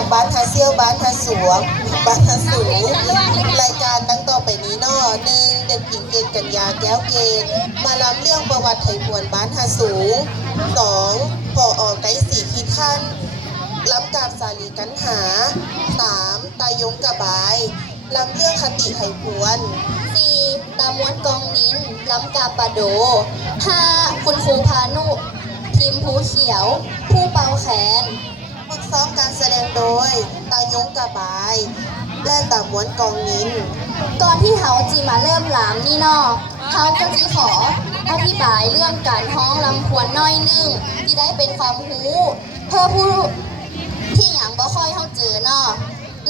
จากบ้านทาเซียวบ้านทาสวงบ้านทาสูงรายการดังต่อไปนี้นอหนึ่งเด็กหญิงเกณฑ์กัญญาแก้วเกณฑ์มาลำเรื่องประวัติไทยพวนบ้านทาสูงสองพออไกด์สีขีดขั้นลำกาบสาลีกันหาสามตายงกระบายลำเรื่องคติไทยพวนสี่ตามวนกองนิ้นลำกาปะโดห้าคุณครูพานุ ทีมภูเขียว ผู้เป่าแขน ซ้อมการแสดงโดย ตายงกระบาย และตามวนกองนิน ก่อนที่เขาจีมาเริ่มหลามนี่นอเขาก็จีขออธิบายเรื่องการท้องลำพวนน้อยนึงที่ได้เป็นความรู้เพื่อผู้ที่อย่างบ่ค่อยเข้าเจอนอ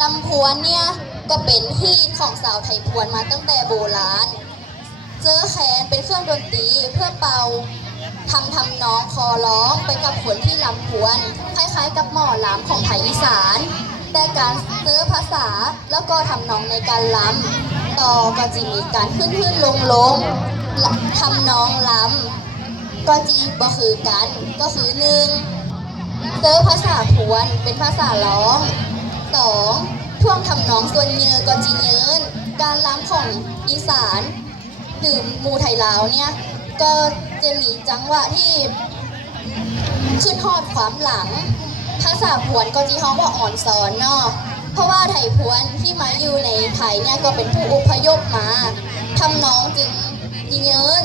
ลำพวนเนี่ยก็เป็นฮีตของสาวไทยพวนมาตั้งแต่โบราณ เจอแขนเป็นเครื่องดนตรีเพื่อเป่า ทำทำน้องคอร้องไปกับคนที่ลำพวน คล้ายๆ กับหมอลำของไทยอีสาน แต่การเจอภาษาแล้วก็ทำนองในการลำต่อก็จะมีการขึ้นขึ้นลงลงทำน้องลำก็จีบ่คือกันก็คือหนึ่งเจอภาษาพวนเป็นภาษาร้องสองท่วงทำนองส่วนเยอก็จีเยินการลำของอีสานดื่มมูไทยลาวเนี่ย ก็จะมีจังหวะที่ขึ้นฮอดความหลังภาษาพวนก็จีฮ้องว่าอ่อนสอนเนาะเพราะว่าไทยพวนที่มาอยู่ในไทยเนี่ยก็เป็นผู้อพยพมาทำน้องจึงยิงเยิน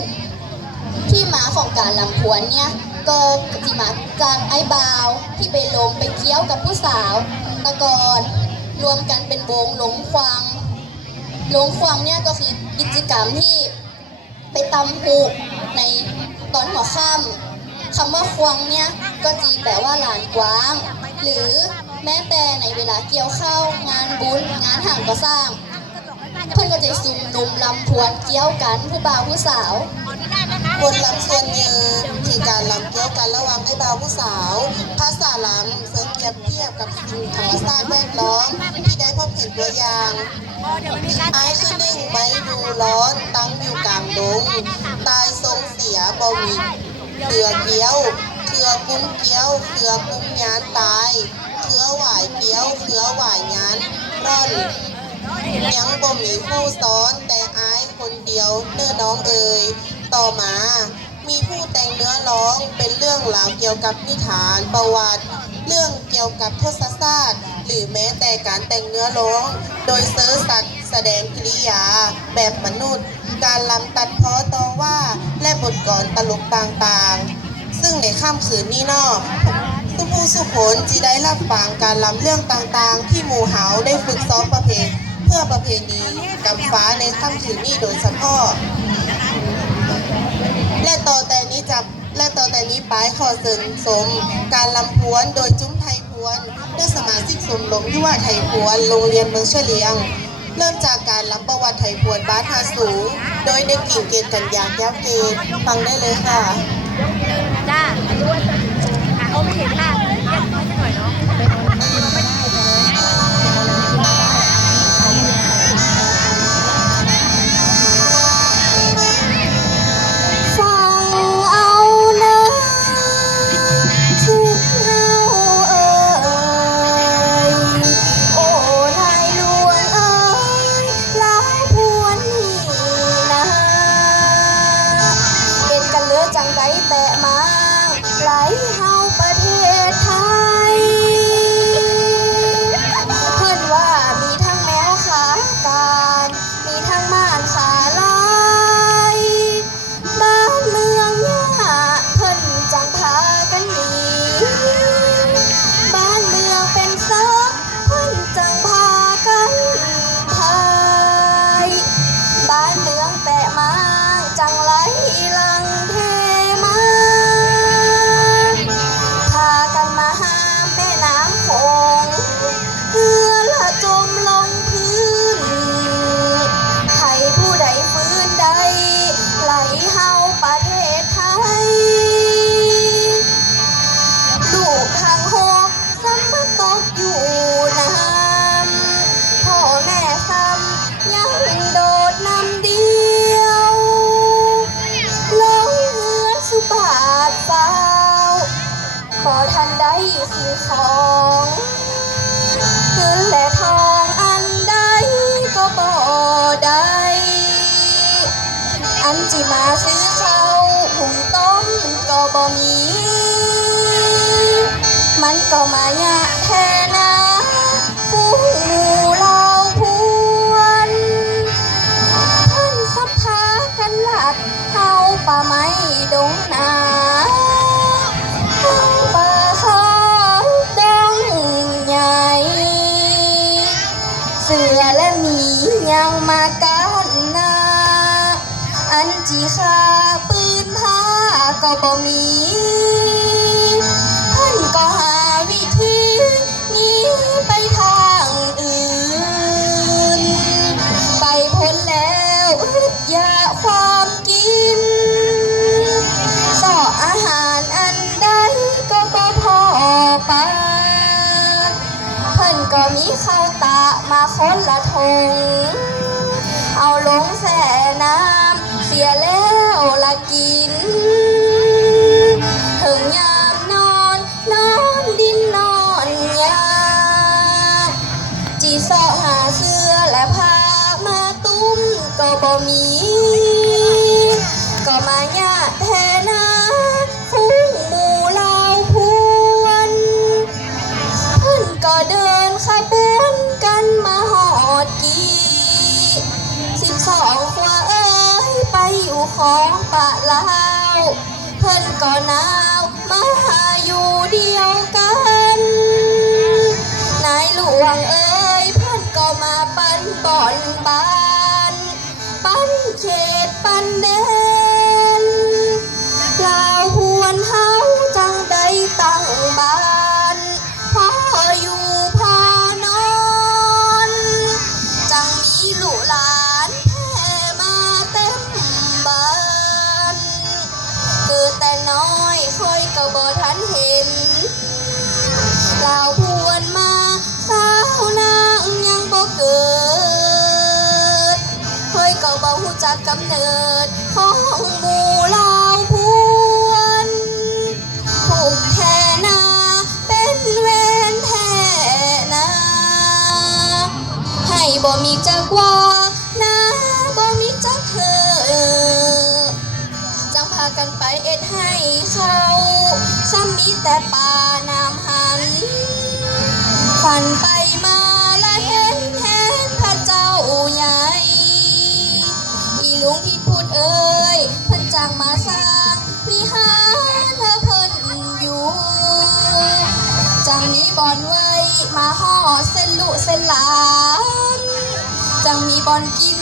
ที่มาของการลำพวนเนี่ยก็จิมาจากไอ้บาวที่ไปลงไปเกี้ยวกับผู้สาวตะกอนรวมกันเป็นวงหลงควางหลงควางเนี่ยก็คือกิจกรรมที่ ไปตำหูในตอนหัวค่ำคำว่าควางเนี่ยก็จีแปลว่าลานกว้าง หรือแม้แต่ในเวลาเกี่ยวข้าวงานบุญงานห่างก็สร้าง เพื่อนก็จะซุ่มนุมลำพวนเกี้ยวกันผู้บ่าวผู้สาวคนลำส่วนเยอะที่การลำเกี่ยวกันระหว่างไอ้บ่าวผู้สาว ภาษาลำเสริมเปรียบเทียบกับสิ่งธรรมชาติแวดล้อมที่ได้พบเห็นตัวอย่างไอ้คือหนึ่งไม้ดูร้อนตั้งอยู่กลาง ดุงตายทรงเสียบ่มีเถือเกี้ยวเถือกุ้งเกี้ยวเถือกุ้งยานตายเถือหวายเกี้ยวเถือหวายยานร่อนยังบ่มีผู้ซ้อนแต่อายคนเดียวเนื้อน้องเอ่ยต่อมา มีผู้แต่งเนื้อร้องเป็นเรื่องราวเกี่ยวกับนิทานประวัติ เรื่องเกี่ยวกับทศศาสตร์ หรือแม้แต่การแต่งเนื้อร้อง โดยเซอร์สัตว์ แสดงกิริยาแบบมนุษย์ การลำตัดพ้อต่อว่าและบทกลอนตลกต่างๆ ซึ่งในค่ำคืนนี้นอกสุผู้สุคนจีได้รับฟังการลำเรื่องต่างๆ ที่หมู่เฮาได้ฝึกซ้อมประเพณีเพื่อประเพณีกำฟ้าในค่ำคืนนี้โดยเฉพาะและต่อแต่นี้จับและต่อแต่นี้ปลายขอเสริมสม การลำพวนโดยจุ้มไทยพวนด้วยสมาชิกสมรมยุวไทยพวนโรงเรียนเมืองเฉลียง เริ่มจากการลำประวัติไทยพวนบ้านทาสูง โดยเด็กหญิงเกณฑ์กัญญาแก้วเกตฟังได้เลยค่ะจ้าอ้มเห็นค่ะ เห็นกันเหลือจังใดแต่มาไหลหา บ่มีท่านก็หาวิธีหนีไปทางอื่น ไปพ้นแล้วฤทธิ์ยาความกินสออาหารอันใดก็บ่พอปากเพิ่นก็มีข้าวตามาคนละทง เอาลงแส่น้ำเสียแล้วละกิน สาะหาเสื้อและผ้ามาตุ้มก็บ่มี ก็มาญาแทนาฟุ้งหมูเหลาพวนเพิ่นก็เดินขบวนกันมาหอดกีสิบสองขวเอ้ยไปอยู่ของปะลาวเพิ่นก็นาวมาหาอยู่เดียวกัน นายหลวงเอ้ย ปั้นบ่อนบานปั้นเขตปั้นแดนลาวหวนเฮาจังได้ตั้งบ้านพ่ออยู่พอนอน จังมีลูกหลานแผ่มาเต็มบ้านเกิดแต่น้อยค่อยก็บ่ทันเห็นลาวพ จักกำเนิดของหมู่ลาพวนถูกแทนาเป็นเวรแทนา ให้บ่มีจักว่านะบ่มีจักเธอ จังพากันไปเอ็ดให้เขาซ้ำมีแต่ป่าน้ำหัน ฝันไป หลาน จังมีบอลกิ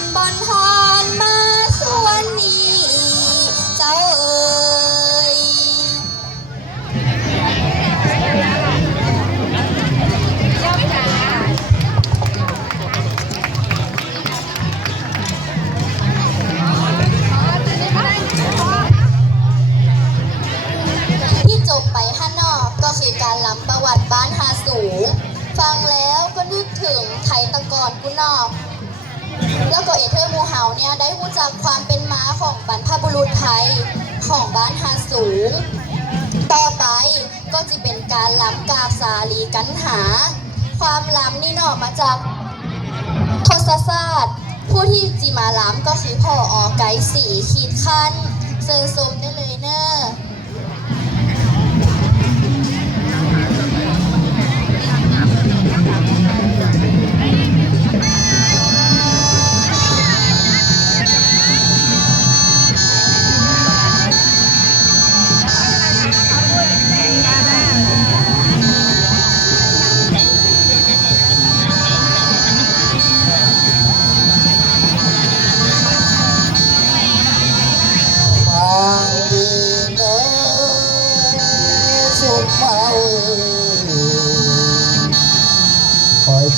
ถึงไทยตะกอนกุนอกแล้วก็เอเธอร์มูเฮาเนี่ยได้รู้จักความเป็นม้าของบรรพบุรุษไทยของบ้านฮาสูง ต่อไปก็จะเป็นการล้ำกาบสาลีกันหา ความล้ำนี่นอกมาจากทศศาสตร์ผู้ที่จีมาล้ำก็คือพ่ออไกสีขีดขั้นเซิร์สมได้เลยเนอะ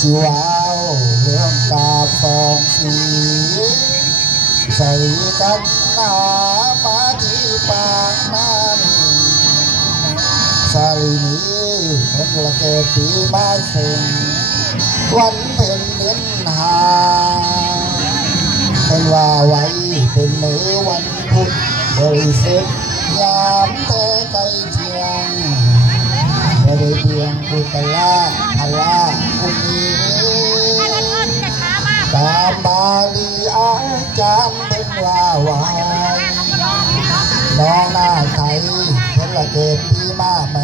คอยจิวาวเรื่องกาฟองสีใส่กันหนามาที่ปางนั้นสาลีนี้เพิ่นละเกิดปีมาเซ็งวันเพ็ญเดือนหาเป็นว่าไว้เป็นมือวันพุธบริสุทธิ์ยามเธอไกลเทียงไม่ได้เพียงบุตลาพลา ตามบาลีอาจารย์เป็นลาวานน้องหน้าไทยเพิ่นละเกตพี่มาแม่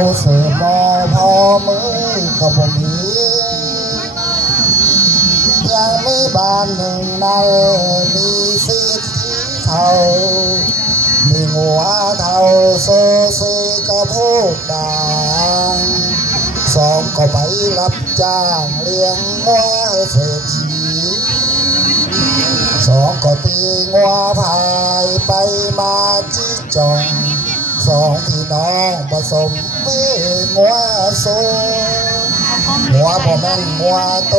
เข้าเสือมอพอมือก็บ่มียังมีบ้านหนึ่งนั้นมีสีที่เทามีงัวเทาโซเซกระโพกด่างสองก็ไปรับจ้างเลี้ยงงัวเศรษฐีสองก็ตีงัวพายไปมาจีจองสองพี่น้องผสม เพื่งัวโซงัวพ่อแม่นงัวโต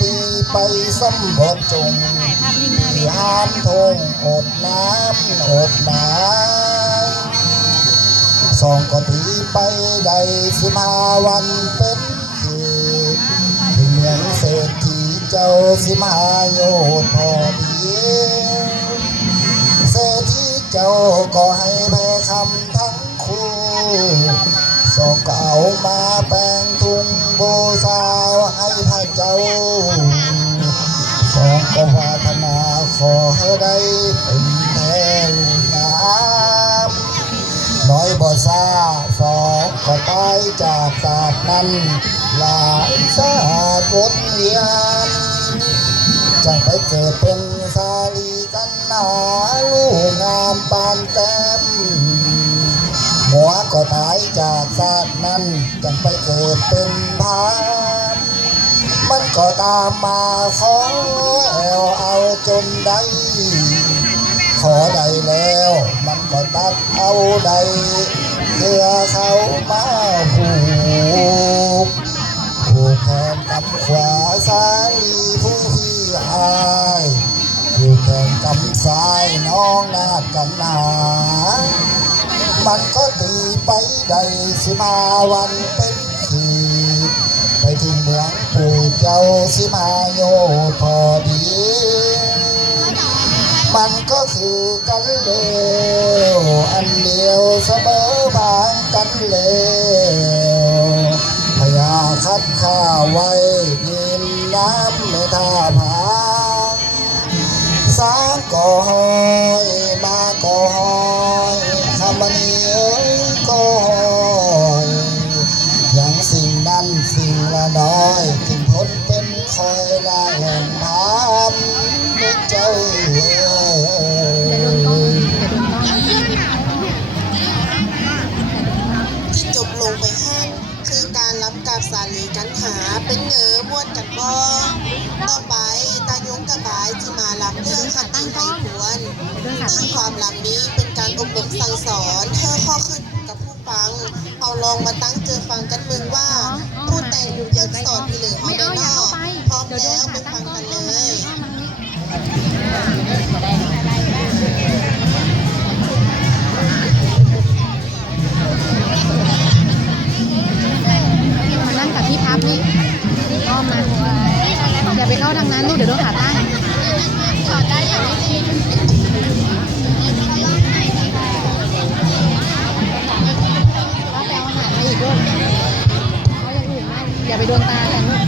ตีไปสมบทจงถ่ายภาพนิ่งหน้าเวที่ทีห้ามทงอดน้ำอดน้ำสองก็ตีไปได้สิบห้าวันเป็นขีดถึงเมืองเศรษฐีเจ้าสิมาโยดพอดีเศรษฐีเจ้าก็ให้แพ้คำทั้งคู่สองก็ เอามาแปลงทุงโบสาวให้พระเจ้า สองก็วาธนาขอให้ได้เป็นแทนน้ำน้อยบ่ซาสองก็ตายจากศาสนั้นหลายชาติวนเวียนจังไปเกิดเป็นสาลีกันหนาลูกงามปานแต้ม วก็ตายจากศาสตนั้นจังไปเกิดเป็นพามมันก็ตามมาของแอวเอาจนได้ ขอได้แล้ว มันก็ตัดเอาได้เพื่อเขามาผูกผูกแขนกับขวาซ้ายผู้พี่อายผูกแขนกับซ้ายน้องนาดกันหนา มันก็ตีไปได้สิมาวันเป็นขีดไปถึงเมืองปู่เจ้าสิมาโยพอดี มันก็คือกันเลวอันเดียวเสมอบางกันเลวพยาคัดข้าไว้ยิมน้ำไม่ท่าผาสาก็อย น้อยจึงพ้นเป็นคอยได้แห่งธรรมนึกเจ้าเอ้ยที่จบลงไปห้ามคือการรับกาบสาลีกันหาเป็นเหงอมวนกันบอต่อไปตายงตาบายที่มารับเรื่องขัดตั้งใจควรซึ่งความลับนี้เป็นการอบรมสั่งสอนเพื่อข้อขึ้นกับผู้ฟัง เอาลองมาตั้ง นั้นลูกเดี๋ยวโดนขาตั้งถอดได้อาอาหารมาอีกลูกเอาอย่างอื่นไม่อย่าไปโดนตาแต่ลูก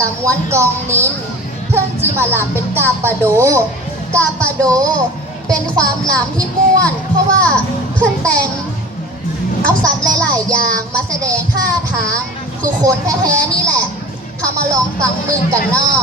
ตะม้วนกองนิน เพื่อนจีมาลามเป็นกาปาโด กาปาโด เป็นความหลามที่ม่วน เพราะว่าเพื่อนแต่งเอาสัตว์หลาย ๆ อย่างมาแสดงท่าทาง คือคนแท้ ๆ นี่แหละทำมาลองฟังมึงกันเนาะ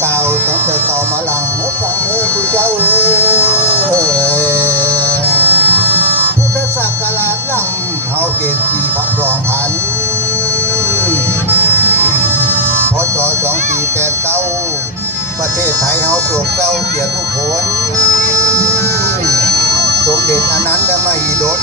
เก่าตั้งแต่ต่อมาหลังเมื่อฟังเออผู้เจ้าเอ้ยพุทธศักราชหลังเฮาเกศสี่พักรองพันพศสองปีแปดเก้าประเทศไทยเฮาโศกเศร้าเสียทุกผลสมเด็จอนันตมหิดล